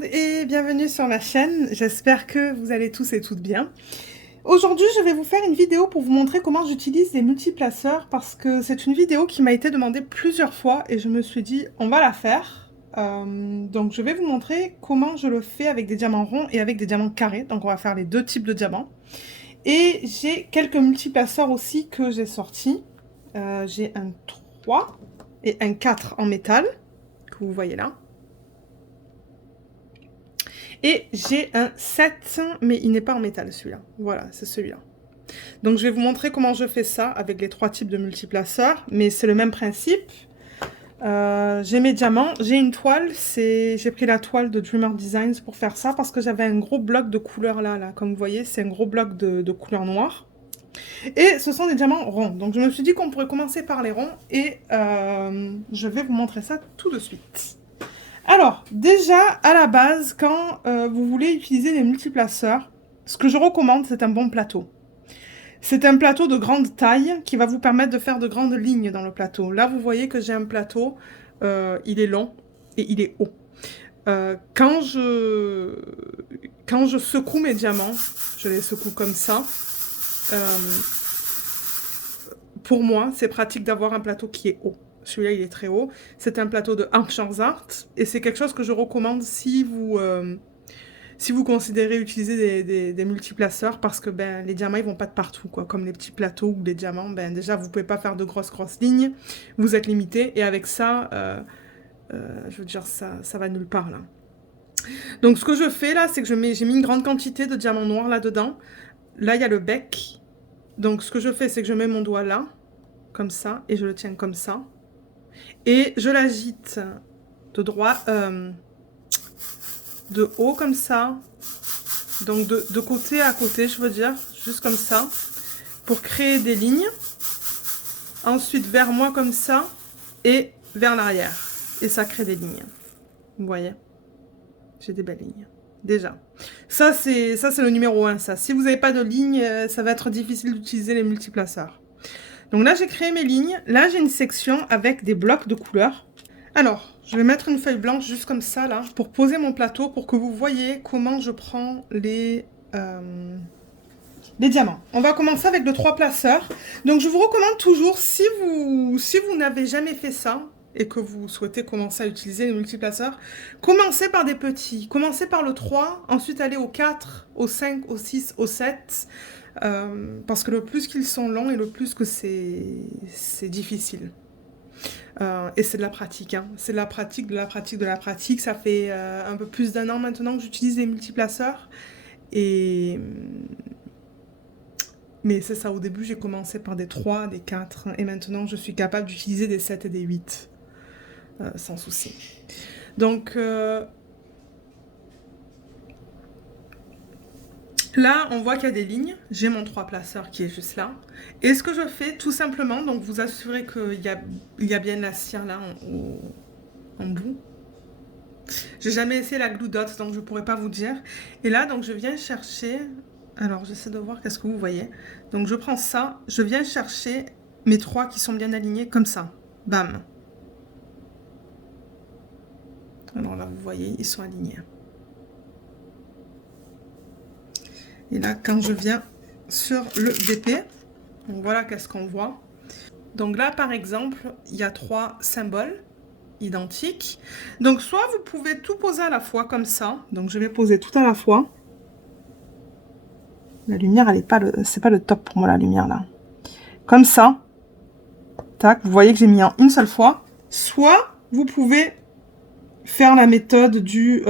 monde et bienvenue sur ma chaîne, j'espère que vous allez tous et toutes bien. Aujourd'hui je vais vous faire une vidéo pour vous montrer comment j'utilise les multiplaceurs parce que c'est une vidéo qui m'a été demandée plusieurs fois et je me suis dit on va la faire. Donc je vais vous montrer comment je le fais avec des diamants ronds et avec des diamants carrés, donc on va faire les deux types de diamants. Et j'ai quelques multiplaceurs aussi que j'ai sortis. J'ai un 3 et un 4 en métal que vous voyez là. Et j'ai un 7, mais il n'est pas en métal celui-là. Voilà, c'est celui-là. Donc je vais vous montrer comment je fais ça avec les trois types de multiplaceurs, mais c'est le même principe. J'ai mes diamants, j'ai une toile, j'ai pris la toile de Dreamer Designs pour faire ça parce que j'avais un gros bloc de couleur là, comme vous voyez, c'est un gros bloc de couleur noire. Et ce sont des diamants ronds, donc je me suis dit qu'on pourrait commencer par les ronds et je vais vous montrer ça tout de suite. Alors, déjà, à la base, quand vous voulez utiliser les multiplaceurs, ce que je recommande, c'est un bon plateau. C'est un plateau de grande taille qui va vous permettre de faire de grandes lignes dans le plateau. Là, vous voyez que j'ai un plateau, il est long et il est haut. Quand je secoue mes diamants, je les secoue comme ça. Pour moi, c'est pratique d'avoir un plateau qui est haut. Celui-là, il est très haut. C'est un plateau de Archers Art. Et c'est quelque chose que je recommande si vous considérez utiliser des multiplaceurs. Parce que ben, les diamants, ils vont pas de partout. Quoi. Comme les petits plateaux ou les diamants, ben, déjà, vous pouvez pas faire de grosses lignes. Vous êtes limité. Et avec ça, je veux dire, ça va nulle part, là. Donc, ce que je fais, là, c'est que j'ai mis une grande quantité de diamants noirs là-dedans. Là, il y a le bec. Donc, ce que je fais, c'est que je mets mon doigt là. Comme ça, et je le tiens comme ça. Et je l'agite de droite, de haut comme ça, donc de côté à côté, je veux dire, juste comme ça, pour créer des lignes. Ensuite vers moi comme ça, et vers l'arrière. Et ça crée des lignes. Vous voyez? J'ai des belles lignes. Déjà. Ça, c'est le numéro 1, ça. Si vous n'avez pas de ligne, ça va être difficile d'utiliser les multiplaceurs. Donc là, j'ai créé mes lignes. Là, j'ai une section avec des blocs de couleurs. Alors, je vais mettre une feuille blanche juste comme ça, là, pour poser mon plateau, pour que vous voyez comment je prends les diamants. On va commencer avec le 3 placeurs. Donc, je vous recommande toujours, si vous n'avez jamais fait ça, et que vous souhaitez commencer à utiliser les multiplaceurs, commencez par des petits. Commencez par le 3, ensuite allez au 4, au 5, au 6, au 7. Parce que le plus qu'ils sont longs et le plus que c'est difficile. Et c'est de la pratique, hein. C'est de la pratique, de la pratique, de la pratique. Ça fait un peu plus d'1 an maintenant que j'utilise les multiplaceurs. Mais c'est ça, au début j'ai commencé par des 3, des 4, et maintenant je suis capable d'utiliser des 7 et des 8. Sans souci. Donc là, on voit qu'il y a des lignes. J'ai mon 3 placeurs qui est juste là. Et ce que je fais, tout simplement, donc vous assurez qu'il y a bien de la cire là en bout. J'ai jamais essayé la glue dot, donc je pourrais pas vous dire. Et là, donc je viens chercher... Alors, j'essaie de voir qu'est-ce que vous voyez. Donc, je prends ça. Je viens chercher mes 3 qui sont bien alignés comme ça. Bam. Alors là, vous voyez, ils sont alignés. Et là, quand je viens sur le BP, donc voilà qu'est-ce qu'on voit. Donc là, par exemple, il y a 3 symboles identiques. Donc, soit vous pouvez tout poser à la fois comme ça. Donc, je vais poser tout à la fois. La lumière, elle est pas c'est pas le top pour moi, la lumière, là. Comme ça. Tac, vous voyez que j'ai mis en une seule fois. Soit, vous pouvez faire la méthode du...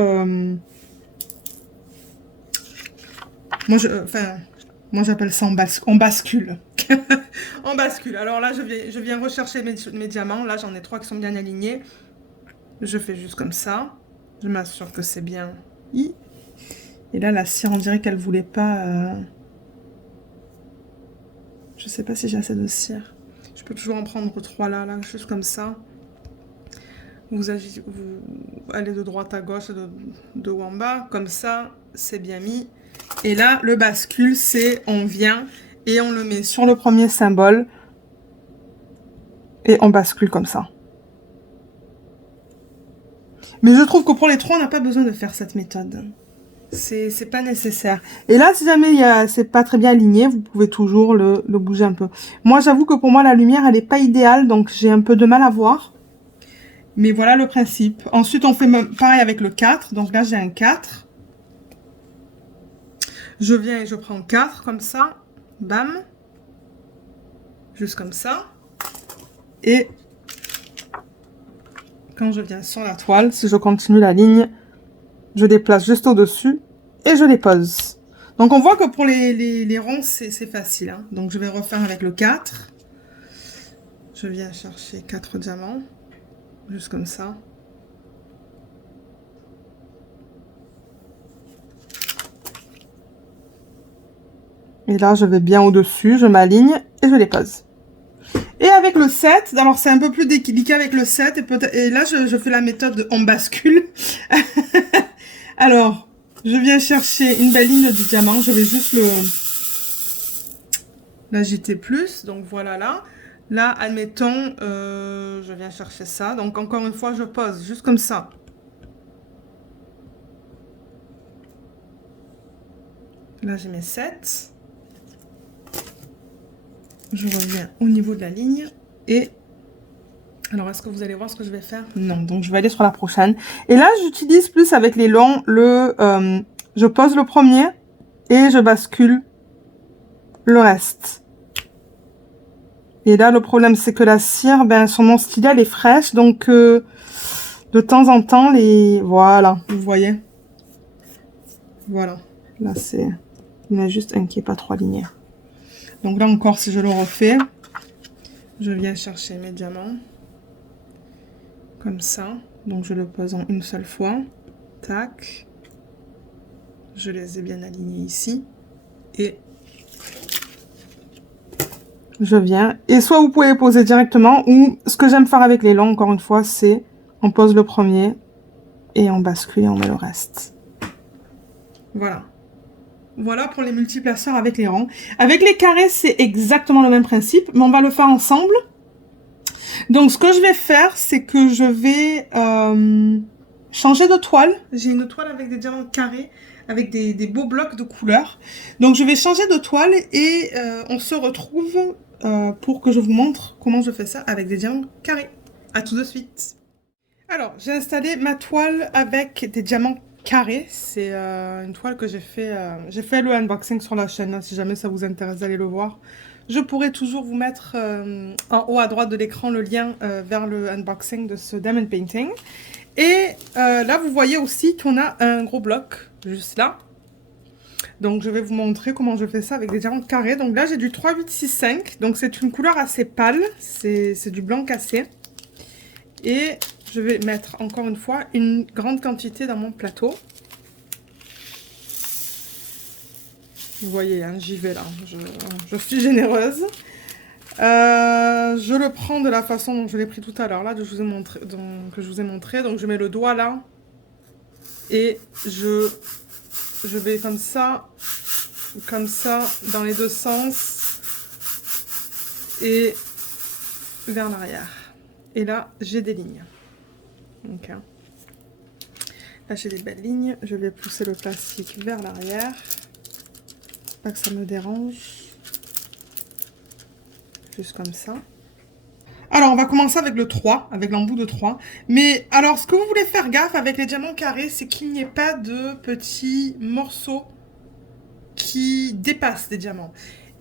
Moi, j'appelle ça on bascule. On bascule. Alors là, je viens rechercher mes diamants. Là, j'en ai 3 qui sont bien alignés. Je fais juste comme ça. Je m'assure que c'est bien. Et là, la cire, on dirait qu'elle voulait pas... Je sais pas si j'ai assez de cire. Je peux toujours en prendre 3 là, juste comme ça. Vous allez de droite à gauche, de haut en bas. Comme ça, c'est bien mis. Et là, le bascule, c'est on vient et on le met sur le premier symbole. Et on bascule comme ça. Mais je trouve que pour les 3, on n'a pas besoin de faire cette méthode. C'est pas nécessaire. Et là, si jamais c'est pas très bien aligné, vous pouvez toujours le bouger un peu. Moi, j'avoue que pour moi, la lumière, elle est pas idéale, donc j'ai un peu de mal à voir. Mais voilà le principe. Ensuite, on fait pareil avec le 4. Donc là, j'ai un 4. Je viens et je prends 4 comme ça. Bam. Juste comme ça. Et quand je viens sur la toile, si je continue la ligne, je déplace juste au-dessus et je les pose. Donc on voit que pour les ronds, c'est facile. Hein. Donc je vais refaire avec le 4. Je viens chercher 4 diamants. Juste comme ça. Et là, je vais bien au-dessus, je m'aligne et je les pose. Et avec le 7, alors c'est un peu plus délicat avec le 7, et là, je fais la méthode de on bascule. Alors, je viens chercher une belle ligne de diamant, je vais juste l'agiter plus, donc voilà là. Là, admettons, je viens chercher ça, donc encore une fois, je pose juste comme ça. Là, j'ai mes 7. Je reviens au niveau de la ligne et alors est-ce que vous allez voir ce que je vais faire? Non, donc je vais aller sur la prochaine. Et là, j'utilise plus avec les longs je pose le premier et je bascule le reste. Et là, le problème, c'est que la cire, ben, sur mon stylet, elle est fraîche, donc de temps en temps, voilà, vous voyez. Voilà, là, il y en a juste un qui n'est pas trop aligné. Donc là encore, si je le refais, je viens chercher mes diamants. Comme ça. Donc je le pose en une seule fois. Tac. Je les ai bien alignés ici. Et je viens. Et soit vous pouvez les poser directement, ou ce que j'aime faire avec les longs, encore une fois, c'est on pose le premier et on bascule et on met le reste. Voilà. Voilà pour les multiplaceurs avec les ronds. Avec les carrés, c'est exactement le même principe, mais on va le faire ensemble. Donc, ce que je vais faire, c'est que je vais changer de toile. J'ai une toile avec des diamants carrés, avec des beaux blocs de couleurs. Donc, je vais changer de toile et on se retrouve pour que je vous montre comment je fais ça avec des diamants carrés. À tout de suite. Alors, j'ai installé ma toile avec des diamants carrés. C'est une toile que j'ai fait le unboxing sur la chaîne, hein, si jamais ça vous intéresse d'aller le voir. Je pourrais toujours vous mettre en haut à droite de l'écran le lien vers le unboxing de ce diamond painting. Et là, vous voyez aussi qu'on a un gros bloc juste là. Donc, je vais vous montrer comment je fais ça avec des diamants carrés. Donc là, j'ai du 3, 8, 6, 5. Donc, c'est une couleur assez pâle. C'est du blanc cassé. Et je vais mettre encore une fois une grande quantité dans mon plateau. Vous voyez, hein, j'y vais là. Je suis généreuse. Je le prends de la façon dont je l'ai pris tout à l'heure, là, que je vous ai montré. Donc, je mets le doigt là. Et je vais comme ça, dans les deux sens. Et vers l'arrière. Et là, j'ai des lignes. Donc, là, j'ai des belles lignes. Je vais pousser le plastique vers l'arrière. Pas que ça me dérange. Juste comme ça. Alors, on va commencer avec le 3, avec l'embout de 3. Mais alors, ce que vous voulez faire gaffe avec les diamants carrés, c'est qu'il n'y ait pas de petits morceaux qui dépassent des diamants.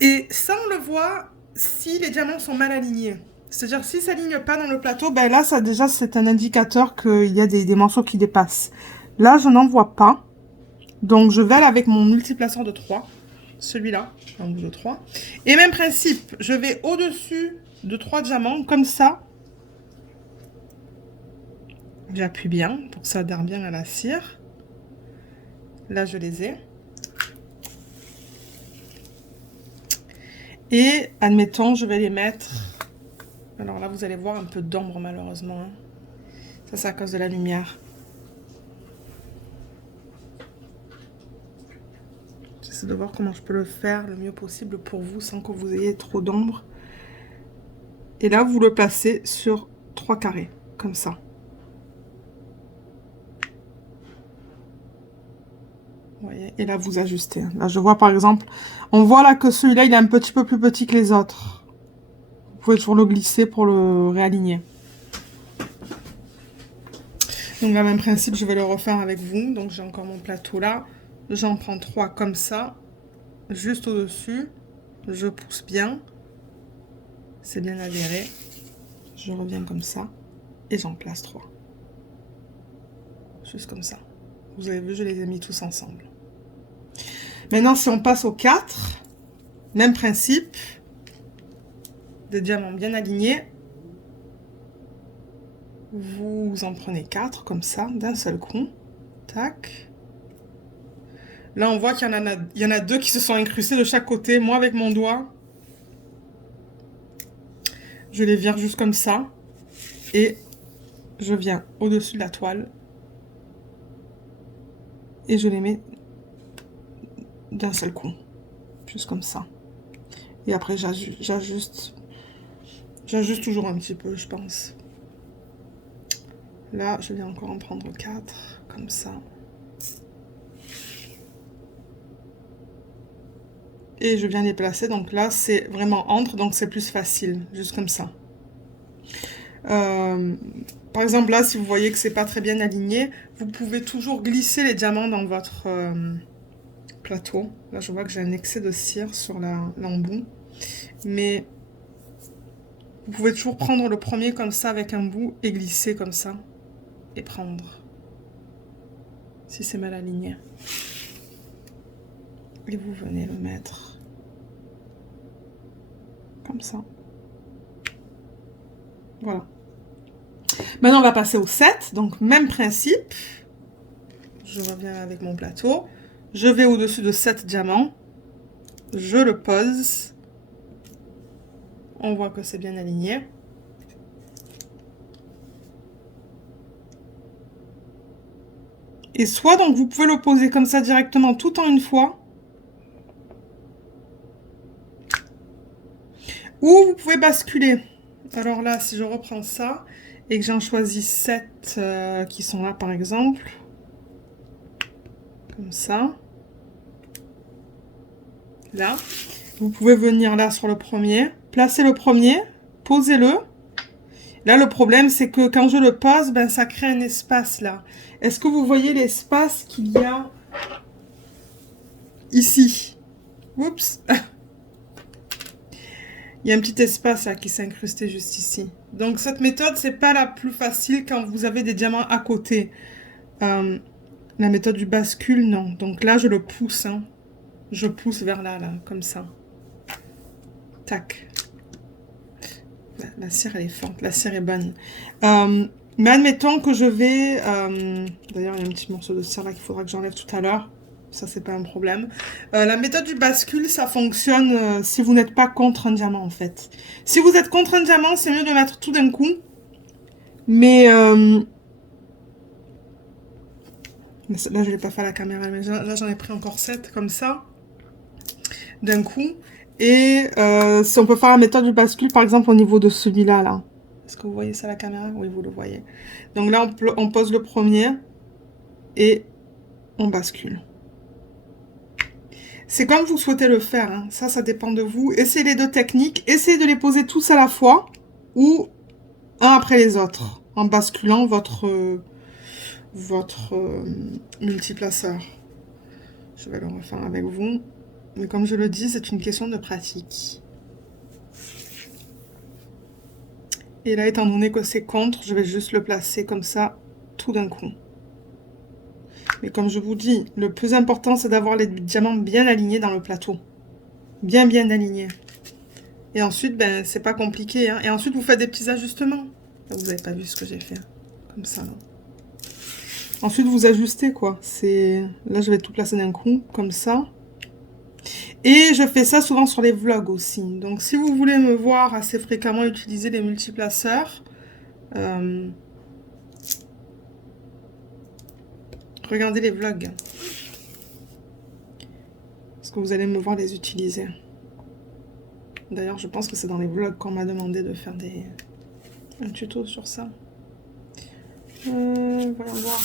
Et ça, on le voit si les diamants sont mal alignés. C'est-à-dire, s'ils ne s'alignent pas dans le plateau, ben là, ça déjà, c'est un indicateur qu'il y a des morceaux qui dépassent. Là, je n'en vois pas. Donc, je vais aller avec mon multiplaceur de 3. Celui-là, l'embout de 3. Et même principe, je vais au-dessus de 3 diamants, comme ça. J'appuie bien pour que ça adhère bien à la cire. Là, je les ai. Et, admettons, je vais les mettre... Alors là, vous allez voir un peu d'ombre, malheureusement. Ça, c'est à cause de la lumière. J'essaie de voir comment je peux le faire le mieux possible pour vous, sans que vous ayez trop d'ombre. Et là, vous le placez sur 3 carrés, comme ça. Et là, vous ajustez. Là, je vois par exemple, on voit là que celui-là, il est un petit peu plus petit que les autres. Vous pouvez toujours le glisser pour le réaligner. Donc, le même principe, je vais le refaire avec vous. Donc, j'ai encore mon plateau là. J'en prends 3 comme ça, juste au-dessus. Je pousse bien. C'est bien adhéré. Je reviens comme ça. Et j'en place 3. Juste comme ça. Vous avez vu, je les ai mis tous ensemble. Maintenant, si on passe au 4, même principe. Des diamants bien alignés. Vous en prenez 4 comme ça, d'un seul coup. Tac. Là, on voit qu'il y en a 2 qui se sont incrustés de chaque côté. Moi, avec mon doigt, je les vire juste comme ça. Et je viens au-dessus de la toile. Et je les mets d'un seul coup. Juste comme ça. Et après, j'ajuste toujours un petit peu, je pense. Là, je viens encore en prendre 4, comme ça. Et je viens les placer, donc là, c'est vraiment entre, donc c'est plus facile, juste comme ça. Par exemple, là, si vous voyez que c'est pas très bien aligné, vous pouvez toujours glisser les diamants dans votre plateau. Là, je vois que j'ai un excès de cire sur l'embout. Mais vous pouvez toujours prendre le premier comme ça avec un bout et glisser comme ça. Et prendre. Si c'est mal aligné. Et vous venez le mettre. Comme ça. Voilà. Maintenant, on va passer au 7. Donc, même principe. Je reviens avec mon plateau. Je vais au-dessus de 7 diamants. Je le pose. On voit que c'est bien aligné. Et soit, donc, vous pouvez le poser comme ça directement tout en une fois. Ou vous pouvez basculer. Alors là, si je reprends ça et que j'en choisis 7 qui sont là, par exemple. Comme ça. Là. Vous pouvez venir là sur le premier. Placer le premier. Posez-le. Là, le problème, c'est que quand je le pose, ben, ça crée un espace là. Est-ce que vous voyez l'espace qu'il y a ici? Oups. Il y a un petit espace là qui s'est incrusté juste ici. Donc cette méthode, c'est pas la plus facile quand vous avez des diamants à côté. La méthode du bascule, non. Donc là, je le pousse. Hein. Je pousse vers là, comme ça. Tac. La cire, elle est forte. La cire est bonne. Mais admettons que je vais... D'ailleurs, il y a un petit morceau de cire là qu'il faudra que j'enlève tout à l'heure. Ça, c'est pas un problème. La méthode du bascule, ça fonctionne si vous n'êtes pas contre un diamant, en fait. Si vous êtes contre un diamant, c'est mieux de mettre tout d'un coup. Mais... là, je ne l'ai pas fait à la caméra, mais là, j'en ai pris encore 7, comme ça. D'un coup. Et si on peut faire la méthode du bascule, par exemple, au niveau de celui-là, là. Est-ce que vous voyez ça à la caméra? Oui, vous le voyez. Donc là, on pose le premier et on bascule. C'est comme vous souhaitez le faire. Hein. Ça dépend de vous. Essayez les 2 techniques. Essayez de les poser tous à la fois ou un après les autres en basculant votre multiplaceur. Je vais le refaire avec vous. Mais comme je le dis, c'est une question de pratique. Et là, étant donné que c'est contre, je vais juste le placer comme ça, tout d'un coup. Mais comme je vous dis, le plus important, c'est d'avoir les diamants bien alignés dans le plateau. Bien alignés. Et ensuite, ben, c'est pas compliqué. Hein. Et ensuite, vous faites des petits ajustements. Là, vous n'avez pas vu ce que j'ai fait. Hein. Comme ça. Là. Ensuite, vous ajustez, quoi. Là, je vais tout placer d'un coup, comme ça. Et je fais ça souvent sur les vlogs aussi. Donc, si vous voulez me voir assez fréquemment utiliser les multiplaceurs, regardez les vlogs. Parce que vous allez me voir les utiliser. D'ailleurs, je pense que c'est dans les vlogs qu'on m'a demandé de faire un tuto sur ça. Voyons voir.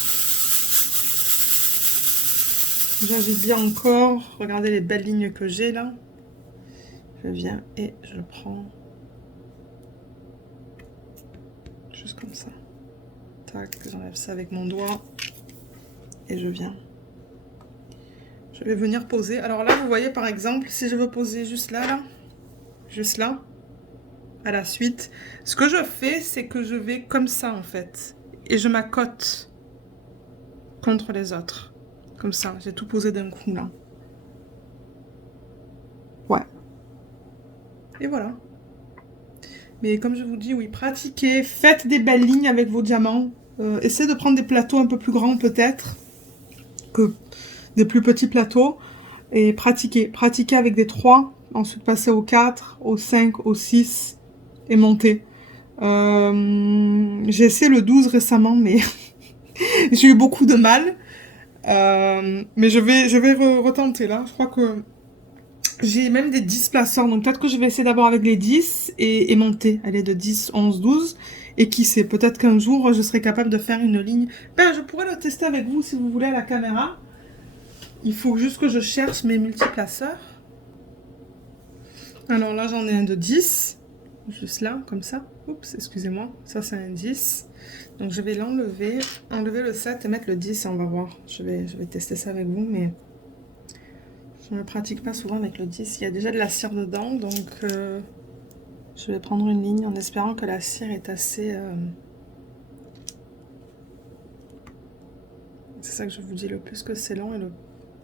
J'agite bien encore. Regardez les belles lignes que j'ai là. Je viens et je prends. Juste comme ça. Tac, j'enlève ça avec mon doigt. Et je viens. Je vais venir poser. Alors là, vous voyez par exemple, si je veux poser juste là, juste là, à la suite, ce que je fais, c'est que je vais comme ça en fait. Et je m'accote contre les autres. Comme ça, j'ai tout posé d'un coup là. Ouais. Et voilà. Mais comme je vous dis, oui, pratiquez, faites des belles lignes avec vos diamants. Essayez de prendre des plateaux un peu plus grands peut-être que des plus petits plateaux. Et pratiquez. Pratiquez avec des 3, ensuite passez au 4, au 5, au 6 et montez. J'ai essayé le 12 récemment, mais j'ai eu beaucoup de mal. Mais je vais retenter là. Je crois que j'ai même des 10 placeurs. Donc peut-être que je vais essayer d'abord avec les 10 et monter. Aller de 10, 11, 12. Et qui sait, peut-être qu'un jour je serai capable de faire une ligne. Ben, je pourrais le tester avec vous si vous voulez à la caméra. Il faut juste que je cherche mes multiplaceurs. Alors là, j'en ai un de 10. Juste là, comme ça. Oups, excusez-moi. Ça, c'est un 10. Donc, je vais l'enlever. Enlever le 7 et mettre le 10 et on va voir. Je vais tester ça avec vous, mais je ne pratique pas souvent avec le 10. Il y a déjà de la cire dedans, donc je vais prendre une ligne en espérant que la cire est assez... C'est ça que je vous dis, le plus que c'est long et le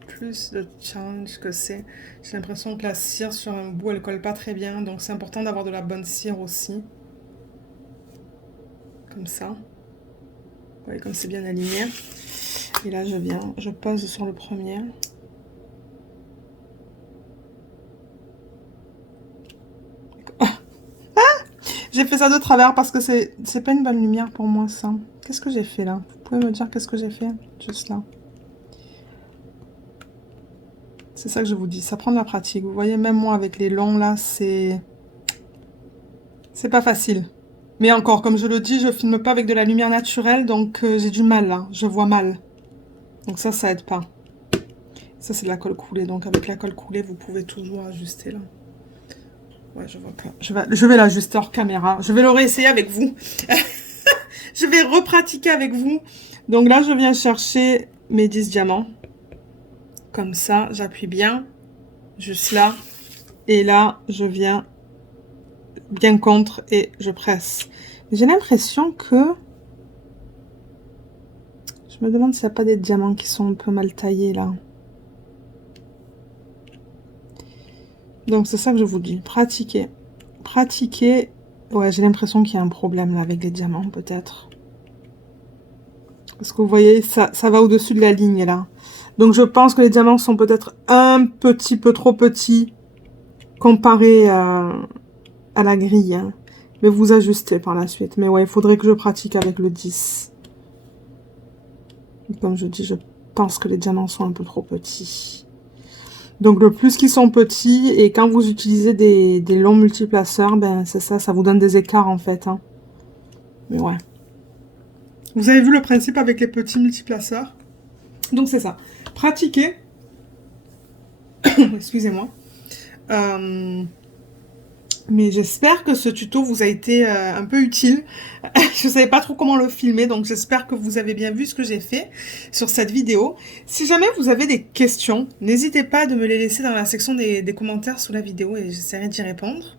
plus de challenge que c'est. J'ai l'impression que la cire sur un bout, elle colle pas très bien, donc c'est important d'avoir de la bonne cire aussi. Comme ça. Vous voyez comme c'est bien aligné. Et là, je viens, je pose sur le premier. J'ai fait ça de travers parce que c'est pas une bonne lumière pour moi, ça. Qu'est-ce que j'ai fait là? Vous pouvez me dire qu'est-ce que j'ai fait? Juste là. C'est ça que je vous dis, ça prend de la pratique. Vous voyez, même moi avec les longs là, c'est pas facile. Mais encore, comme je le dis, je filme pas avec de la lumière naturelle, donc j'ai du mal là, je vois mal. Donc ça aide pas. Ça c'est de la colle coulée, donc avec la colle coulée, vous pouvez toujours ajuster là. Ouais, je vois pas. Je vais l'ajuster hors caméra. Je vais le réessayer avec vous. Je vais repratiquer avec vous. Donc là, je viens chercher mes 10 diamants. Comme ça, j'appuie bien. Juste là. Et là, je viens bien contre et je presse. J'ai l'impression que... Je me demande s'il n'y a pas des diamants qui sont un peu mal taillés là. Donc c'est ça que je vous dis. Pratiquez. Pratiquez. Ouais, j'ai l'impression qu'il y a un problème là avec les diamants peut-être. Parce que vous voyez, ça va au-dessus de la ligne là. Donc je pense que les diamants sont peut-être un petit peu trop petits comparé à la grille. Hein. Mais vous ajustez par la suite. Mais ouais, il faudrait que je pratique avec le 10. Et comme je dis, je pense que les diamants sont un peu trop petits. Donc le plus qu'ils sont petits, et quand vous utilisez des longs multiplaceurs, ben c'est ça, ça vous donne des écarts en fait. Hein. Mais ouais. Vous avez vu le principe avec les petits multiplaceurs? Donc c'est ça. Pratiquez. Excusez-moi. Mais j'espère que ce tuto vous a été un peu utile. Je ne savais pas trop comment le filmer, donc j'espère que vous avez bien vu ce que j'ai fait sur cette vidéo. Si jamais vous avez des questions, n'hésitez pas de me les laisser dans la section des commentaires sous la vidéo et j'essaierai d'y répondre.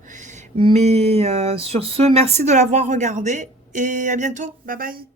Mais sur ce, merci de l'avoir regardé et à bientôt. Bye bye.